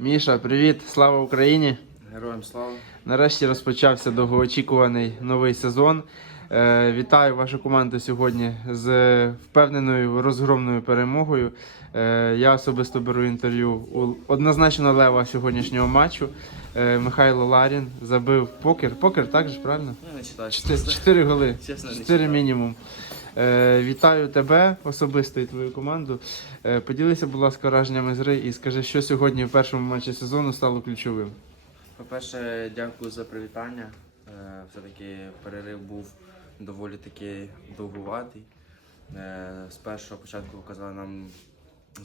Міша, привіт! Слава Україні! Героям слава. Нарешті розпочався довгоочікуваний новий сезон. Е, вітаю вашу команду сьогодні з впевненою розгромною перемогою. Е, я особисто беру інтерв'ю у однозначно лева сьогоднішнього матчу. Е, Михайло Ларін забив покер. Покер так же, правильно? Я не читаю. Чотири, чотири голи. Чесно, не Чотири читав. мінімум. Е, вітаю тебе особисто і твою команду. Е, поділися, будь ласка, враженнями з гри і скажи, що сьогодні в першому матчі сезону стало ключовим. По-перше, дякую за привітання. Е, Все-таки перерив був доволі таки довгуватий. З першого початку казали нам,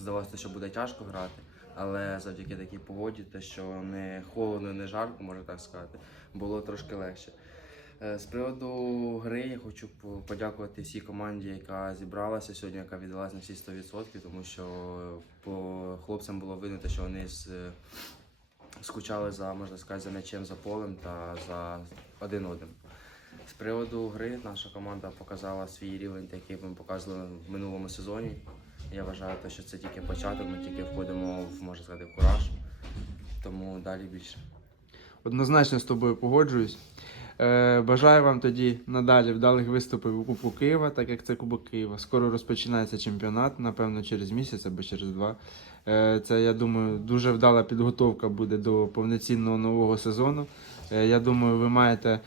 здавалося, що буде тяжко грати, але завдяки такій погоді, те, що не холодно, не жарко, можна так сказати, було трошки легше. Е, З приводу гри я хочу подякувати всій команді, яка зібралася сьогодні, яка віддалась на всі 100%, тому що по хлопцям було видно, що вони скучали за, можна сказати, за м'ячем, за полем та за один одним. З приводу гри наша команда показала свій рівень, який ми показували в минулому сезоні. Я вважаю, що це тільки початок, ми тільки входимо в, можна сказати, в кураж. Тому далі більше. Однозначно з тобою погоджуюсь. Е, бажаю вам тоді надалі вдалих виступів у Кубку Києва, так як це Кубок Києва. Скоро розпочинається чемпіонат, напевно, через місяць або через два. Е, це, я думаю, дуже вдала підготовка буде до повноцінного нового сезону. Е, я думаю, ви маєте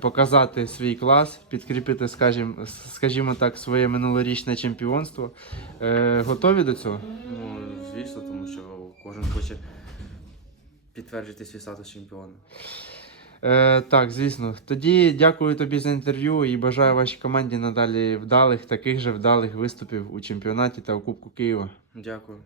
показати свій клас, підкріпити, скажімо, скажімо так, своє минулорічне чемпіонство. Готові до цього? Ну, звісно, тому що кожен хоче підтвердити свій статус чемпіона. Е, так, звісно. Тоді дякую тобі за інтерв'ю і бажаю вашій команді надалі вдалих, таких же вдалих виступів у чемпіонаті та у Кубку Києва. Дякую.